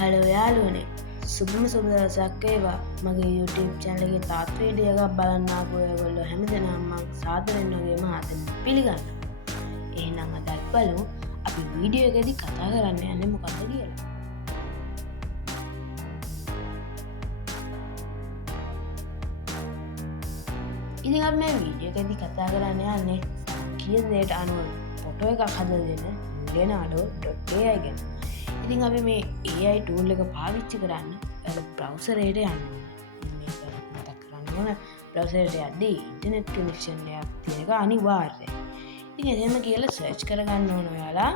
Hello යාළුවනේ සුබම සුබ දවසක් වේවා මගේ YouTube channel එකේ තාත් වීඩියෝ එකක් බලන්න ආපු ඔයගොල්ලෝ හැමදෙනාම මම සාදරයෙන් වගේම ආදරෙන් පිළිගන්නවා. එහෙනම් අද බලමු අපි වීඩියෝ එකේදී කතා කරන්න යන්නේ මොකක්ද කියලා. ඉතින් අපි මේ වීඩියෝ එකේදී කතා කරන්න යන්නේ කියන දේට අනුව ෆොටෝ එකක් හදලා දෙන leonardo.ai ගැන. ඉතින් අපි මේ AI tool එක පාවිච්චි කරන්න බ්‍රවුසර් එකට යන්න මේක මතක් කරගන්න ඕන බ්‍රවුසර් එකට යද්දී ඉන්ටර්නෙට් කනෙක්ෂන් එකක් තියෙන එක අනිවාර්යයි. ඉතින් එහෙම කියලා සර්ච් කරගන්න ඕන ඔයාලා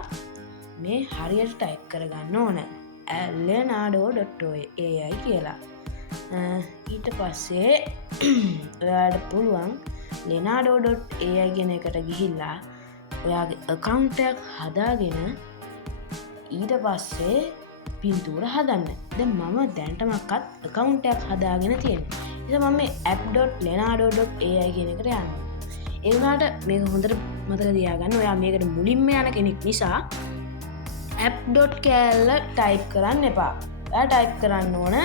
මේ හරියට ටයිප් කරගන්න ඕන leonardo.ai කියලා. ඊට පස්සේ ඔයාලට පුළුවන් leonardo.ai කියන එකට ගිහිල්ලා ඔයාගේ account එකක් හදාගෙන ඊට පස්සේ පින්තූර හදන්න. දැන් මම දැනටමත් account එකක් හදාගෙන තියෙනවා. ඉතින් මම මේ app.leonardo.ai කියන එකට යනවා. ඒ වුණාට මේක හොඳට මතක තියාගන්න. ඔයා මේකට මුලින්ම යන කෙනෙක් නිසා app.kl type කරන්න එපා. ඔයා type කරන්න ඕන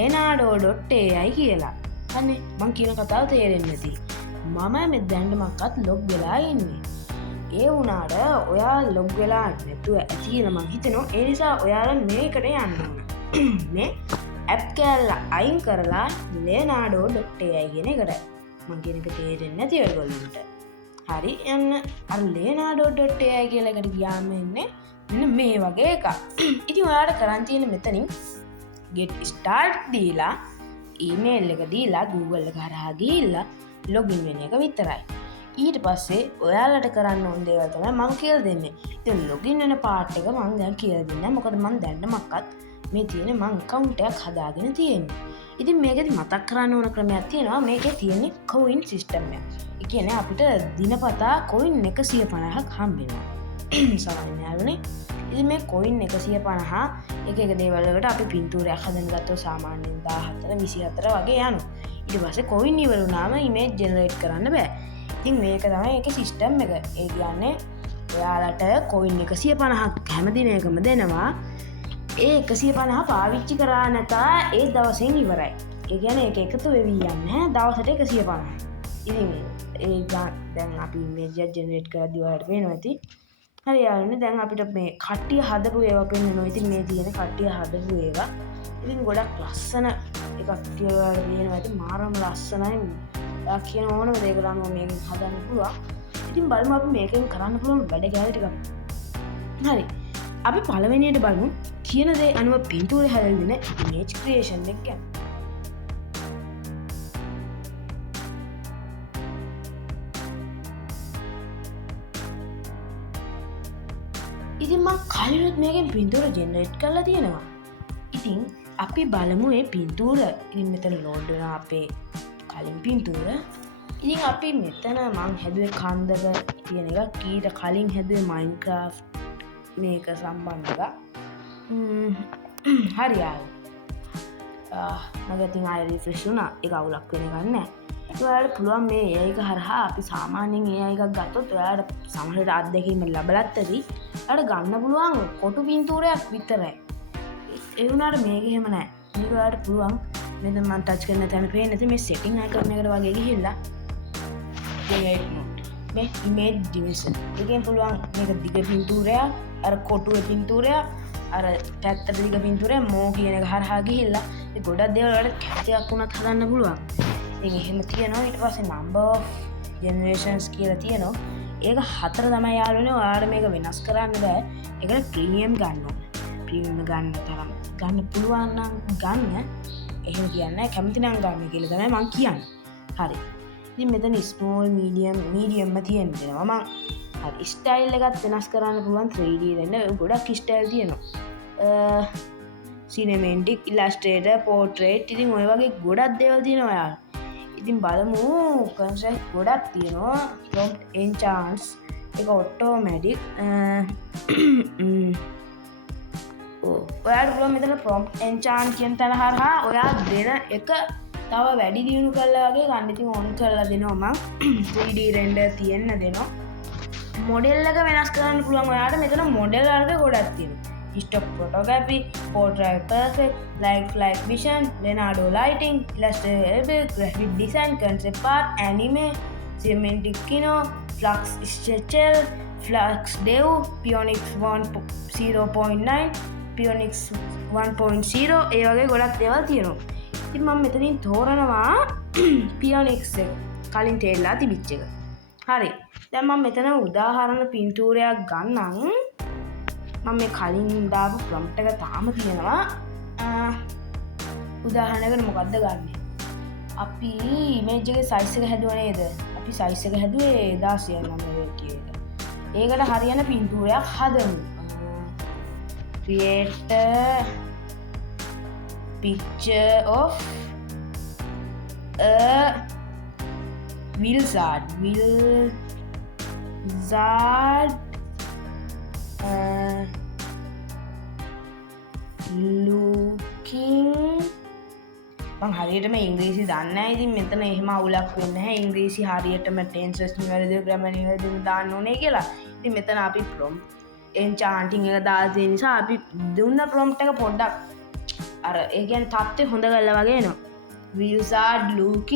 leonardo.ai කියලා. අනේ මං කියන කතාව තේරෙන්නේ නැති. මම මේ දැනටමත් log වෙලා ඉන්නේ. ඒ වුණාට ඔයා ලොග් වෙලා නැතුව ඇති කියලා මං හිතනවා. ඒ නිසා ඔයාලා මේකට යන්න ඕන. මේ ඇප් කෑල්ල අයින් කරලා leonardo.ai කියන එකට. මං කියන එක තේරෙන්නේ නැති ඔයගොල්ලන්ට. හරි යන්න අර leonardo.ai කියලා එකට ගියාම එන්නේ මෙන්න මේ වගේ එකක්. ඉතින් ඔයාලට කරන් තියෙන මෙතනින් get start දීලා email එක දීලා Google එක හරහා ගිහිල්ලා login වෙන එක විතරයි. ඊට පස්සේ ඔයාලට කරන්න ඕන දේවල් තමයි මම කියලා දෙන්නේ. ඉතින් login වෙන part එක මම දැන් කියලා දෙන්නම්. මොකද මම දැන්නමක්වත් මේ තියෙන මම account එකක් හදාගෙන තියෙන්නේ. ඉතින් මේකෙදි මතක් කරන්න ඕන ක්‍රමයක් තියෙනවා. මේකේ තියෙන්නේ coin system එක. ඒ කියන්නේ අපිට දිනපතා coin 150ක් හම්බ වෙනවා. සාමාන්‍යයෙන් යාළුවනේ. ඉතින් මේ coin 150 එක එක දේවල් වලට අපි පින්තූරයක් හදන්න ගත්තොත් සාමාන්‍යයෙන් 14 24 වගේ යනවා. ඊට පස්සේ coin ඉවර වුණාම image generate කරන්න බෑ. ඉතින් මේක තමයි ඒකේ සිස්ටම් එක. ඒ කියන්නේ ඔයාලට coin 150ක් හැම දිනයකම දෙනවා. ඒ 150 පාවිච්චි කරා නැතා ඒ දවසෙන් ඉවරයි. ඒ කියන්නේ ඒක එකතු වෙවි යන්නේ දවසට 150. ඉතින් ඒ දැන් අපි image generate කරද්දී ඔයාලට පේනවා ඇති. හරි යාළුවනේ දැන් අපිට මේ කට්ටිය හදපු ඒවා පෙන්නනවා. ඉතින් මේ තියෙන කට්ටිය හදපු ඒවා. ඉතින් ගොඩක් ලස්සන එකක් කියලා පේනවා ඇති. මාරම ලස්සනයි. කියන ඕනම දෙයකට අනුව මේකෙන් හදන්න පුළුවන්. ඉතින් බලමු අපි මේකෙන් කරන්න පුළුවන් වැඩ ගැල ටික. හරි. අපි පළවෙනියට බලමු කියන දේ අනුව පින්තූරය හැදෙන්න දෙන image creation එක ගැන. ඉතින් මම කලිනුත් මේකෙන් පින්තූර generate කරලා තියෙනවා. ඉතින් අපි බලමු මේ පින්තූර. ඉතින් මෙතන load වෙනවා අපේ කලින් පින්තූර. ඉතින් අපි මෙතන මං හැදුවේ කන්දක කියන එක. ඊට කලින් හැදුවේ Minecraft මේක සම්බන්ධව. හරි යාළුවෝ. මම ඉතින් ආයෙ රිෆ්‍රෙෂ් වුණා. ඒක අවුලක් වෙන එකක් නෑ. ඔයාලට පුළුවන් මේ AI එක හරහා අපි සාමාන්‍යයෙන් AI එකක් ගත්තොත් ඔයාලට සමහරවිට අත්දැකීම් ලැබලත් ඇති. ඔයාලට ගන්න පුළුවන් කොටු පින්තූරයක් විතරයි. ඒ වුණාට මේක එහෙම නෑ. මේක ඔයාලට පුළුවන් මෙතන මම ටච් කරන තැන පේන්නේ නැති මේ setting icon එකට වගේ ගිහිල්ලා මේ image dimension එකෙන් පුළුවන් මේක දිග පින්තූරයක් අර කොටුවේ පින්තූරයක් අර පැත්තට දිග පින්තූරයක් මෝ කියන එක හරහා ගිහිල්ලා මේ ගොඩක් දේවල් වලට කැටයක් වුණත් හදන්න පුළුවන්. ඉතින් එහෙම තියෙනවා. ඊට පස්සේ number of generations කියලා තියෙනවා. ඒක 4 තමයි යාළුවනේ. ඔයාලට මේක වෙනස් කරන්න බෑ. ඒකට ප්‍රීමියම් ගන්න ඕනේ. ප්‍රීමියම් ගන්න තරම් ගන්න පුළුවන් නම් ගන්න. එහෙම කියන්නේ කැමති නම් ගන්න කියලා තමයි මම කියන්නේ. හරි. ඉතින් මෙතන small medium තියෙන දෙනවා මම. හරි. ස්ටයිල් එකත් වෙනස් කරන්න පුළුවන් 3D වෙන්න. ගොඩක් ස්ටයිල් තියෙනවා. cinematic, illustrator, portrait ඉතින් ඔය වගේ ගොඩක් දේවල් තියෙනවා යාළුවා. ඉතින් බලමු concept ගොඩක් තියෙනවා. prompt enchants ඒක automatic ඔයාලට පුළුවන් මෙතන prompt enchant කියන තැන හරහා ඔයා දෙන එක තව වැඩි දියුණු කරලා වගේ ගන්න. ඉතින් on කරලා දෙනවා මම 3D render තියෙන්න දෙනවා. මොඩෙල් එක වෙනස් කරන්න පුළුවන්. ඔයාලට මෙතන මොඩෙල් වර්ග ගොඩක් තියෙනවා. stock photography, portrait perfect, lifelike vision, Leonardo lighting, illustrator, graphic design, concept art, anime, cinematic kino, flux stretchel, flux dev, Pionix 1.0.9, Pionix 1.0 ඒ වගේ ගොඩක් දේවල් තියෙනවා. ඉතින් මම මෙතනින් තෝරනවා Pionix එක කලින් තේරලා තිබිච්ච එක. හරි. දැන් මම මෙතන උදාහරණ පින්තූරයක් ගන්නම්. මම මේ කලින් දාපු ප්‍රොම්ප්ට් එක තාම තියෙනවා. උදාහරණයකට මොකද්ද ගන්නෙ? අපි ඉමේජ් එකේ සයිස් එක හැදුවා නේද? අපි සයිස් එක හැදුවේ 16:9 එක. ඒකට හරියන පින්තූරයක් හදමු. create a picture of a wizard looking මං හරියටම ඉංග්‍රීසි දන්නේ නැහැ. ඉතින් මෙතන එහෙම අවුලක් වෙන්නේ නැහැ. ඉංග්‍රීසි හරියටම ටෙන්සස් නිවැරදිව ග්‍රැමර් නිවැරදිව දාන්න ඕනේ කියලා. ඉතින් මෙතන අපි ප්‍රොම්ප්ට් එන්චාන්ටිං එක දාලා තියෙන නිසා අපි දුන්න ප්‍රොම්ප්ට් එක පොඩ්ඩක් අර ඒ කියන්නේ තත්ත්වය හොඳ කරලා වගේ එනවා. wizard looking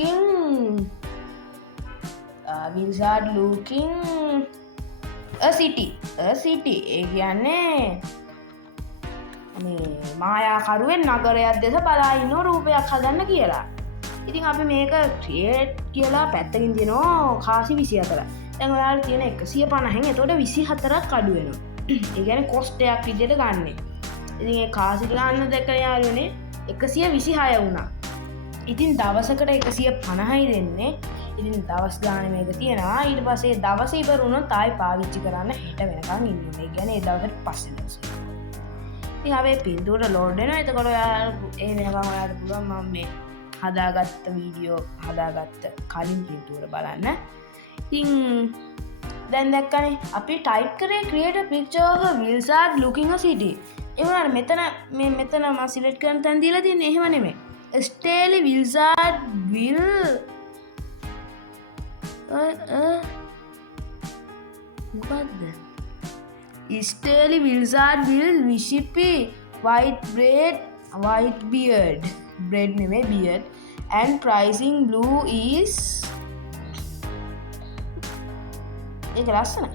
a city ඒ කියන්නේ මේ මායාකරුවෙන් නගරයක් දෙස බලා ඉන්න රූපයක් හදන්න කියලා. ඉතින් අපි මේක ක්‍රියේට් කියලා පැත්තකින් දෙනවා කාසි 24. දැන් ඔයාලට තියෙන 150න් එතකොට 24ක් අඩු වෙනවා. ඒ කියන්නේ කොස්ට් එකක් විදිහට ගන්න. ඉතින් ඒ කාසි ගන්න දෙක යාළුවනේ 126 වුණා. ඉතින් දවසකට 150යි දෙන්නේ. ඉතින් දවස් ගානේ මේක තියෙනවා. ඊට පස්සේ දවස ඉවර වුණොත් ආයි පාවිච්චි කරන්න හෙට වෙනකන් ඉන්න ඕනේ. ඒ කියන්නේ ඒ දවසට පස්සේ දවසේ. ඉතින් අපේ පින්තූර ලෝඩ් වෙනවා. එතකොට ඔයාලා ඒ වෙනකන් ඔයාලට පුළුවන් මම මේ හදාගත්ත වීඩියෝ හදාගත්ත කලින් පින්තූර බලන්න. ඉතින් දැන් දැක්කනේ අපි ටයිප් කරේ create a picture of a wizard looking a city. ඒ වුණාට මෙතන මම සිලෙක්ට් කරන තැන දීලා තියෙන්නේ එහෙම නෙමෙයි. Stely wizard will මොකද්ද? Stely wizard will worship white beard නෙමෙයි beard and pricing blue is ඒක ලස්සනයි.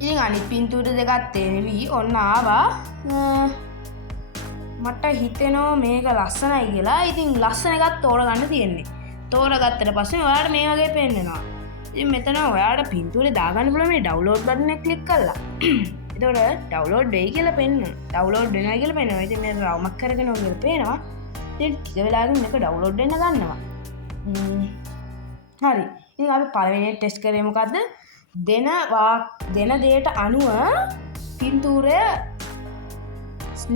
ඉතින් අනිත් පින්තූර දෙකක් තේරෙවි ඔන්න ආවා. මට හිතෙනවා මේක ලස්සනයි කියලා. ඉතින් ලස්සන එකක් තෝරගන්න තියෙන්නේ. තෝරගත්තට පස්සේ ඔයාලට මේ වගේ පෙන්නනවා. ඉතින් මෙතන ඔයාලට පින්තූරේ දාගන්න පුළුවන් මේ ඩවුන්ලෝඩ් බටන් එක ක්ලික් කරලා. එතකොට ඩවුන්ලෝඩ් වෙයි කියලා පෙන්නනවා. ඩවුන්ලෝඩ් වෙනවා කියලා පෙන්නනවා. ඉතින් මේ රවුමක් කරගෙන ඔයගොල්ලෝ පේනවා. ඉතින් ටික වෙලාවකින් මේක ඩවුන්ලෝඩ් වෙන්න ගන්නවා. හරි. ඉතින් අපි පළවෙනි ටෙස්ට් කරේ මොකද්ද? දෙන දෙයට අනුව පින්තූරය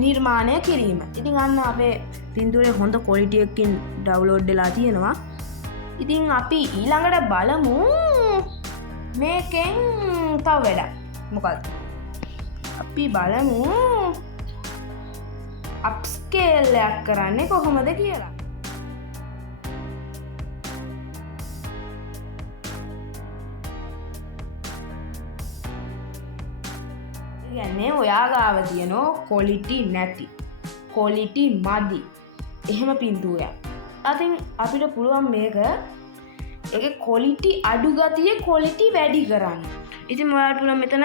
නිර්මාණය කිරීම. ඉතින් අන්න අපේ පින්තූරේ හොඳ ක්වොලිටි එකකින් ඩවුන්ලෝඩ් වෙලා තියෙනවා. ඉතින් අපි ඊළඟට බලමු මේකෙන් තව වැඩක්. මොකක්ද? අපි බලමු අප්ස්කේල් එකක් කරන්නේ කොහොමද කියලා. කියන්නේ ඔයා ගාව තියෙනවා ක්වොලිටි නැති, ක්වොලිටි මදි එහෙම පින්තූරයක්. අතින් අපිට පුළුවන් මේක ඒකේ ක්වොලිටි අඩු ගතිය ක්වොලිටි වැඩි කරන්න. ඉතින් ඔයාලට පුළුවන් මෙතන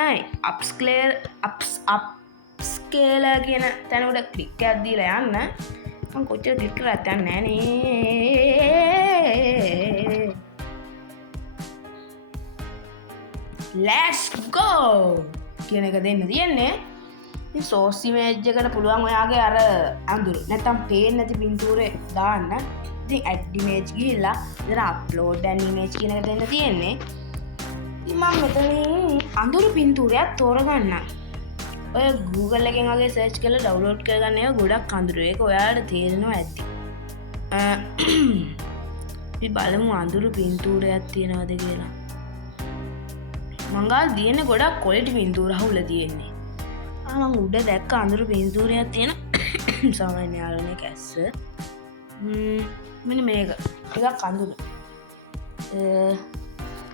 අප්ස්කේල් කියන තැන උඩ ක්ලික් එකක් දීලා යන්න. මම කොච්චර ක්ලික් කරත් යන්නේ නෑනේ. Let's go කියන එක දෙන්න තියෙන්නේ. ඉතින් සෝස් ඉමේජ් එකට පුළුවන් ඔයාගේ අර අඳුර නැත්තම් පේන්නේ නැති පින්තූරේ දාන්න. ඉතින් ඇඩ් ඉමේජ් ගිහිල්ලා ඉතින් අප්ලෝඩ් ඇන් ඉමේජ් කියන එක දෙන්න තියෙන්නේ. ඉතින් මම මෙතනින් අඳුරු පින්තූරයක් තෝරගන්නම්. ඔය Google එකෙන් වගේ සර්ච් කරලා ඩවුන්ලෝඩ් කරගන්න එක ගොඩක් අඳුරු. ඒක ඔයාලට තේරෙනවා ඇති. අපි බලමු අඳුරු පින්තූරයක් තියෙනවද කියලා. මංගල් තියෙන ගොඩක් ක්වොලිටි පින්තූර අහුල තියෙන්නේ. මම උඩ දැක්ක අඳුරු පින්තූරයක් තියෙන සාමාන්‍ය යාළුවනේ කැස්ස. මෙන්න මේක. ටිකක් අඳුරු.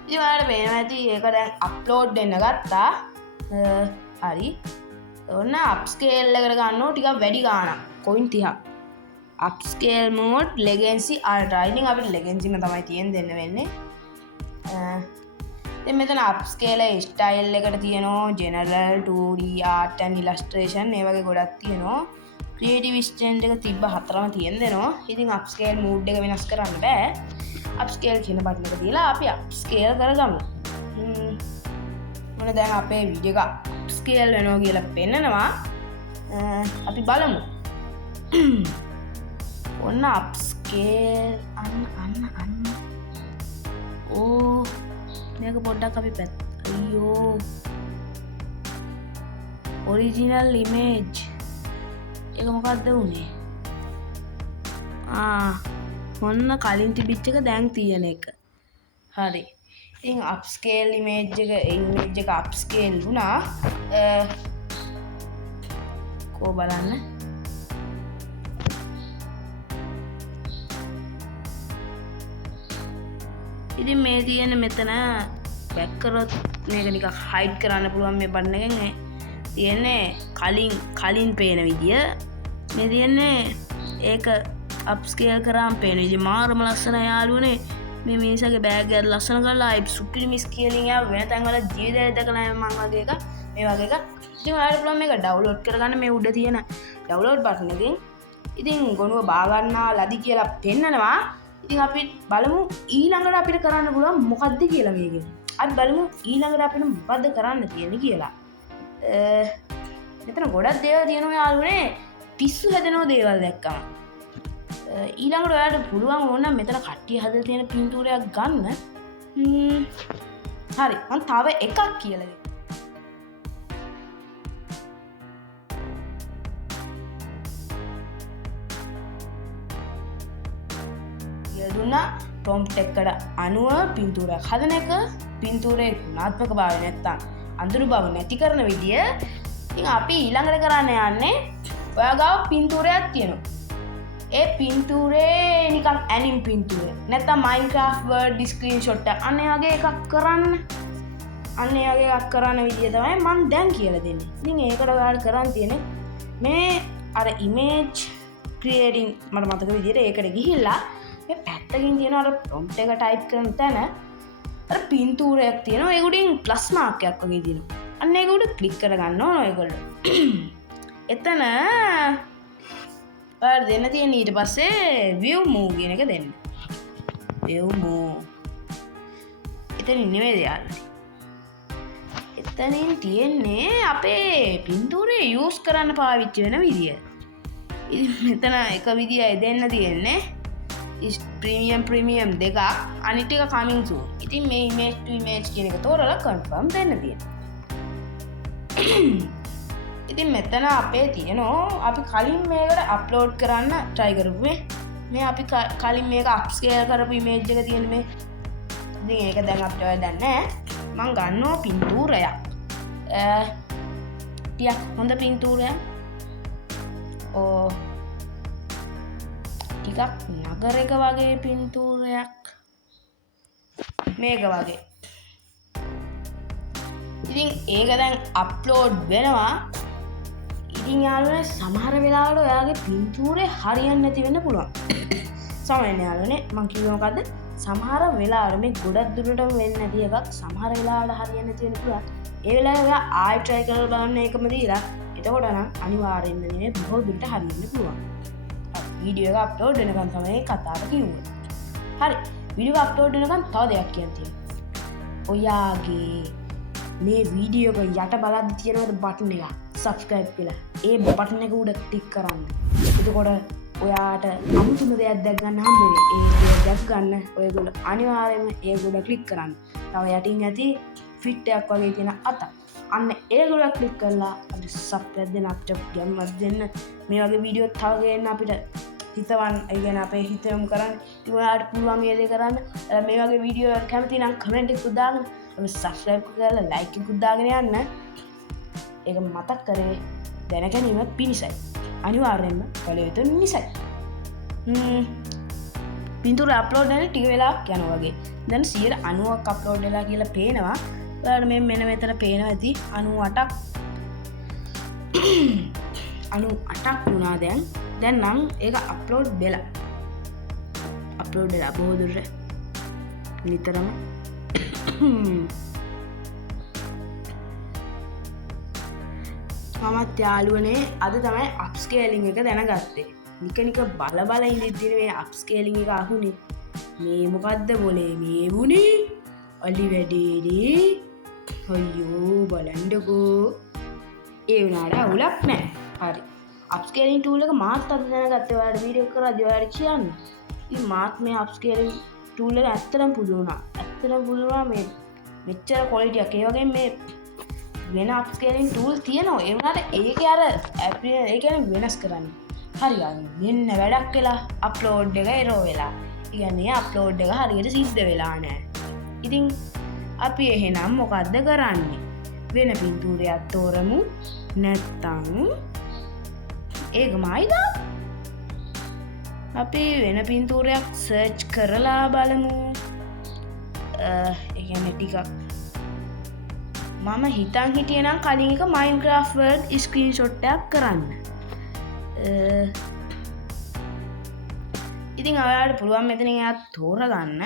ඉතින් ඔයාලට පේනවා ඇති ඒක දැන් අප්ලෝඩ් වෙන්න ගත්තා. හරි. ඔන්න අප්ස්කේල් එකට ගන්නවා ටිකක් වැඩි ගාණක් කොයින් 30ක් අප්ස්කේල් මෝඩ් ලෙගන්සි අල්ට්‍රා ඉතින් අපිට ලෙගන්සි එක තමයි තියෙන දෙන්න වෙන්නේ දැන් මෙතන අප්ස්කේල් ස්ටයිල් එකට තියෙනවා ජෙනරල් 2D ආර්ට් ඇන්ඩ් ඉලස්ට්‍රේෂන් ඒ වගේ ගොඩක් තියෙනවා ක්‍රියේටිව් ස්ටෑන්ඩ් එක තිබ්බ හතරම තියෙන දෙනවා ඉතින් අප්ස්කේල් මෝඩ් එක වෙනස් කරන්න බෑ අප්ස්කේල් කියන බටන් එක දීලා අපි අප්ස්කේල් කරගමු මොන දැන් අපේ වීඩියෝ එක අප්ස්කේල් වෙනවා කියලා පෙන්නනවා අපි බලමු ඔන්න අප්ස්කේල් අන්න ඕ මේක පොඩ්ඩක් අපි අයියෝ ඔරිජිනල් ඉමේජ් එක මොකක්ද වුනේ ඔන්න කලින් තිබිච්ච එක දැන් තියෙන එක හරි ඉතින් අප්ස්කේල් ඉමේජ් එක අප්ස්කේල් වුණා කෝ බලන්න ඉතින් මේ තියෙන මෙතන බැක් කරොත් මේක නිකන් හයිඩ් කරන්න පුළුවන් මේ බටන් එකෙන් තියෙන්නේ කලින් පේන විදිය මේ තියෙන්නේ ඒක අප්ස්කේල් කරාම පේන විදිය මාරම ලස්සන යාළුවනේ මේ මිනිසාගේ බෑග් එක ලස්සන කරලා අයි සුපිරිම ස්කේලින් එක වෙන තැන්වල ජීවිතය දැකලා මම වගේ එකක් මේ වගේ එකක් ඉතින් ඔයාලට පුළුවන් මේක ඩවුන්ලෝඩ් කරගන්න මේ උඩ තියෙන ඩවුන්ලෝඩ් බටන් එකෙන් ඉතින් ගොනුව බා ගන්නා ලදි කියලා පෙන්නනවා ඉතින් අපි බලමු ඊළඟට අපිට කරන්න පුළුවන් මොකද්ද කියලා මේකෙන් අපි බලමු ඊළඟට අපිට මොකද්ද කරන්න තියෙන්නේ කියලා මෙතන ගොඩක් දේවල් තියෙනවා යාළුවනේ පිස්සු හැදෙනව දේවල් දැක්කම ඊළඟට ඔයාලට පුළුවන් ඕන මෙතන කට්ටිය හදලා තියෙන පින්තූරයක් ගන්න හරි මම තව එකක් කියලා දුන්නා ප්‍රොම්ප්ට් එකට අනුව පින්තූරයක් හදන එක පින්තූරයේ ගුණාත්මක භාවය නැත්තම් අඳුරු බව නැති කරන විදිය ඉතින් අපි ඊළඟට කරන්න යන්නේ ඔයා ගාව පින්තූරයක් තියෙනවා ඒ පින්තූරේ නිකන් ඇනිම් පින්තූරය නැත්තම් මයින්ක්‍රාෆ්ට් වර්ඩ් ස්ක්‍රීන්ෂොට් එක අන්න ඒ වගේ එකක් කරන්න අන්න ඒ වගේ එකක් කරන්න විදිය තමයි මම දැන් කියලා දෙන්නේ ඉතින් ඒකට ඔයාලට කරන් තියෙන්නේ මේ අර ඉමේජ් ක්‍රියේටින් මට මතක විදියට ඒකට ගිහිල්ලා මේ පැත්තකින් තියෙන අර ප්‍රොම්ප්ට් එක ටයිප් කරන තැන අර පින්තූරයක් තියෙනවා ඒක උඩින් ප්ලස් මාක් එකක් වගේ තියෙනවා අන්න ඒක උඩ ක්ලික් කරගන්න ඕන ඔයගොල්ලෝ එතන ඔයාලා දෙන්න තියෙන ඊට පස්සේ view move කියන එක දෙන්න view move එතනින් නෙමෙයි යාළුවනේ එතනින් තියෙන්නේ අපේ පින්තූරේ යූස් කරන්න පාවිච්චි වෙන විදිය ඉතින් මෙතන එක විදියයි දෙන්න තියෙන්නේ ප්‍රීමියම් දෙකක් අනිත් එක කමින් සූන් ඉතින් මේ ඉමේජ් ටු ඉමේජ් කියන එක තෝරලා කන්ෆර්ම් දෙන්න තියෙනවා ඉතින් මෙතන අපේ තියෙනවා අපි කලින් මේකට අප්ලෝඩ් කරන්න try කරමු මේ අපි කලින් මේක අප්ස්කේල් කරපු ඉමේජ් එක තියෙන මේ ඉතින් ඒක දැන් අපිට වැඩක් නැහැ මම ගන්නවා පින්තූරයක් ටිකක් හොඳ පින්තූරයක් ටිකක් නගරයක වගේ පින්තූරයක් මේක වගේ ඉතින් ඒක දැන් අප්ලෝඩ් වෙනවා ඉතින් යාළුවනේ සමහර වෙලාවට ඔයාගේ පින්තූරේ හරියන්නේ නැති වෙන්න පුළුවන් සමහරවිට යාළුවනේ මම කිව්වේ මොකද්ද සමහර වෙලාවට මේ ගොඩක් දුරට වෙන්නේ නැති එකක් සමහර වෙලාවට හරියන්නේ නැති වෙන්න පුළුවන් ඒ වෙලාවේ ඔයා ආයෙ try කරලා බලන්න ඒකම දීලා එතකොට නම් අනිවාර්යෙන්ම නේ බොහෝ දුරට හරියන්න පුළුවන් වීඩියෝ එක අප්ලෝඩ් වෙනකන් තමයි කතාව කිව්වේ. හරි. වීඩියෝ අප්ලෝඩ් වෙනකන් තව දෙයක් කියන්න තියෙනවා. ඔයාගේ මේ වීඩියෝ එක යට බලද්දි තියෙනවද බටන් එක subscribe කියලා. ඒ බටන් එක උඩ ක්ලික් කරන්න. එතකොට ඔයාට අමුතුම දෙයක් දැක් ගන්න හම්බ වෙයි. ඒ දේ දැක් ගන්න ඔයගොල්ලෝ අනිවාර්යයෙන්ම ඒක උඩ ක්ලික් කරන්න. තව යටින් ඇති ෆිට් එකක් වගේ තියෙන අත. අන්න ඒගොල්ලෝ ක්ලික් කරලා අපිට subscribe දෙන්න අපිට ගැම්මක් දෙන්න. මේ වගේ වීඩියෝ තව ගේන්න අපිට හිතවන් ඒ කියන්නේ අපේ හිතෙම කරන්න. ඉතින් ඔයාලට පුළුවන් මේ දේ කරන්න. මේ වගේ වීඩියෝ එකක් කැමති නම් කමෙන්ට් එකක් දාන්න. අපි subscribe කරලා like එකක් දාගෙන යන්න. ඒක මතක් කරේ දැන ගැනීම පිණිසයි. අනිවාර්යයෙන්ම කළ යුතු නිසයි. පින්තූර අප්ලෝඩ් වෙන ටික වෙලාවක් යනවා වගේ. දැන් 90ක් අප්ලෝඩ් වෙලා කියලා පේනවා. ඔයාලට මේ මෙන්න මෙතන පේනවා ඇති 98ක් අටක් වුණා දැන් නම් ඒක අප්ලෝඩ් වෙලා බොහෝ දුරට නිතරම මමත් යාළුවනේ අද තමයි අප්ස්කේලිං එක දැනගත්තේ. නික බල ඉඳිද්දී මේ අප්ස්කේලිං එක අහුනේ. මේ මොකද්ද බොලේ මේ වුනේ? අලි වැඩේදී. අයියෝ බලන්නකෝ. ඒ වුණාට අවුලක් නැහැ. හරි. අප්ස්කේලිං ටූල් එක මාත් අද දැනගත්තේ. ඔයාලට වීඩියෝ එක කරද්දී ඔයාලට කියන්න. ඉතින් මාත් මේ අප්ස්කේලිං ටූල් එක ඇත්තටම පුදු වුණා. මේ මෙච්චර ක්වොලිටි එකක්. ඒ වගේම මේ වෙන අප්ස්කේලිං ටූල් තියෙනවා. ඒ වුණාට ඒක අර ඒ කියන්නේ වෙනස් කරන්න. හරි වෙන්න වැඩක් වෙලා අප්ලෝඩ් එක එරෝ වෙලා. ඒ කියන්නේ අප්ලෝඩ් එක හරියට සිද්ධ වෙලා නැහැ. ඉතින් අපි එහෙනම් මොකද්ද කරන්නේ? වෙන පින්තූරයක් තෝරමු. නැත්තම් ඒකමයි දා. අපි වෙන පින්තූරයක් සර්ච් කරලා බලමු. ඒ කියන්නේ ටිකක් මම හිතන් හිටියේ නම් කලින් එක Minecraft World ස්ක්‍රීන්ෂොට් එකක් කරන්න. ඉතින් ඔයාලට පුළුවන් මෙතනින් එකක් තෝරගන්න.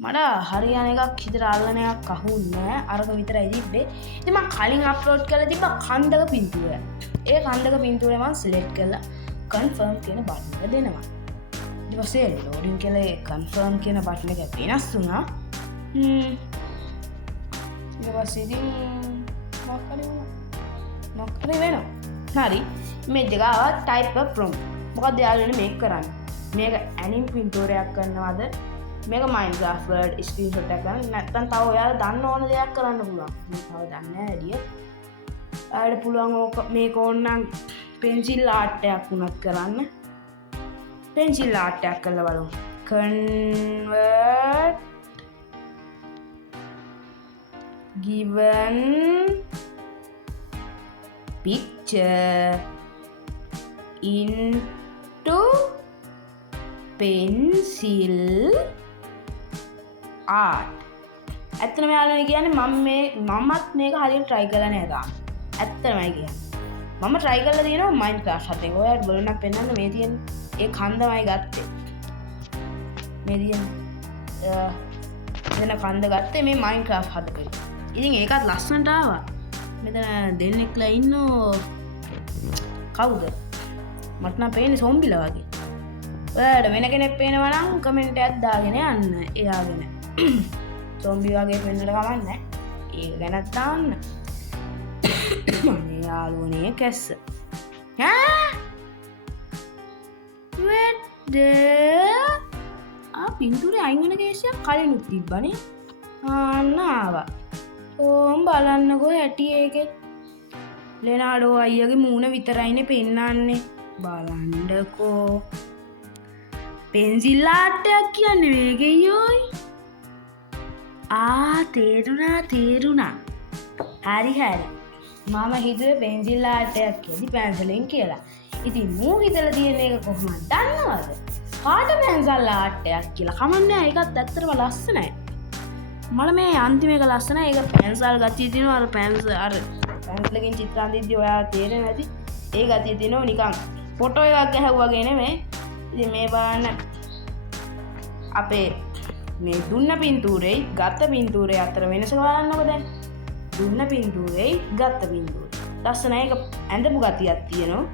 මට හරියන එකක් හිතට අල්ලන එකක් අහුන්නේ අරක විතරයි තිබ්බේ. ඉතින් මම කලින් අප්ලෝඩ් කරලා තිබ්බ කන්දක පින්තූරය. ඒ කන්දක පින්තූරය මම සිලෙක්ට් කරලා confirm කියන බටන් එක දෙනවා. ඊට පස්සේ loading කියලා ඒ confirm කියන බටන් එක වෙනස් වුණා. ඊට පස්සේ ඉතින් මොකක්ද වෙනවා. හරි. මේ දෙක ආවත් type a prompt. මොකක්ද යාළුවනේ මේක කරන්නේ? මේක anime පින්තූරයක් කරනවද? මේක Minecraft World ස්ක්‍රීන්ෂොට් එකක් ගන්න. නැත්නම් තව ඔයාලා දන්න ඕන දෙයක් කරන්න පුළුවන්. මම තව දන්නේ නැහැ ඇඩිය. ඔයාලට පුළුවන් මේක ඕනනම් pencil art එකක් වුණත් කරන්න. pencil art එකක් කරලා බලමු. convert given picture into pencil art. ඇත්තටම යාළුවනේ කියන්නේ මමත් මේක හරියට try කරලා නෑ තාම. ඇත්තටමයි කියන්නේ. මම try කරලා තියෙනවා Minecraft හතෙන්. ඔයාලට බලන්න පෙන්නන්න මේ තියෙන ඒ කන්දමයි ගත්තේ. මේ තියෙන වෙන කන්ද ගත්තේ මේ Minecraft හදපේ. ඉතින් ඒකත් ලස්සනට ආවා. මෙතන දෙන්නෙක්ලා ඉන්නෝ කවුද? මට නම් පේන්නේ සොම්බිලා වගේ. ඔයාලට වෙන කෙනෙක් පේනවා නම් කමෙන්ට් එකක් දාගෙන යන්න. එයාගෙන සොම්බි වගේ පෙන්නට කමක් නැහැ. ඒක ගැනත් දාන්න. මගේ යාළුවනේ කැස්ස. පින්තූරේ අයින් වෙන කේසයක් කලිනුත් තිබ්බනේ. ආන්න ආවා. ඕම් බලන්නකෝ හැටි ඒකෙත්. ලෙනාඩෝ අයියගේ මූණ විතරයිනේ පෙන්නන්නේ. බලන්නකෝ. පෙන්සිල් ආර්ට් එකක් කියන්නේ මේකෙයෝයි. තේරුණා. හරි. මම හිතුවේ පෙන්සිල් ආර්ට් එකක් කියදි පැන්සලෙන් කියලා. ඉතින් මූ හිතලා තියෙන එක කොහොමද දන්නවද? කාට පැන්සල් ආර්ට් එකක් කියලා. කමන්නේ ඒකත් ඇත්තටම ලස්සනයි. මල මේ අන්තිම එක ලස්සනයි. ඒක පැන්සල් ගතිය තියෙනවා. අර පැන්සලකින් චිත්‍ර අඳිද්දි ඔයාලා තේරෙන්නේ නැති. ඒ ගතිය තියෙනවා නිකන් ෆොටෝ එකක් ගැහුවා වගේ නෙමෙයි. ඉතින් මේ බලන්න අපේ මේ දුන්න පින්තූරේ ගත්ත පින්තූරේ අතර වෙනස බලන්නකෝ දැන්. දුන්න පින්තූරේ ගත්ත පින්තූරේ. ලස්සනයි. ඒක ඇඳපු ගතියක් තියෙනවා.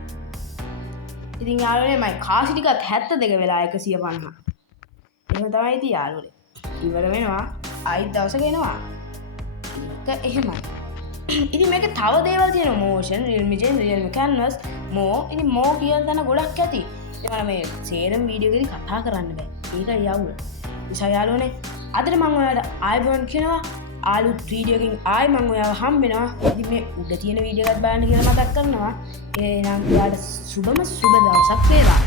ඉතින් යාළුවනේ මම කාසි ටිකත් 72 වෙලා 150. එහෙම තමයි ඉතින් යාළුවනේ. ඉවර වෙනවා. ආයිත් දවසක එනවා. ඒක එහෙමයි. ඉතින් මේක තව දේවල් තියෙනවා. motion, realme gen, realme canvas, ඉතින් කියලා දන්න ගොඩක් ඇති. ඉතින් මේ සේරම වීඩියෝ එකේදී කතා කරන්න බෑ. ඒකයි යවුල. ඉතින් යාළුවනේ අදට මම ඔයාලට ආයිබෝන් කියනවා. ආලුත් වීඩියෝ එකකින් ආයි මම ඔයාව හම්බෙනවා. ඉතින් මේ උඩ තියෙන වීඩියෝ එකත් බලන්න කියලා මතක් කරනවා. එහෙනම් ඔයාලට සුබ දවසක් වේවා.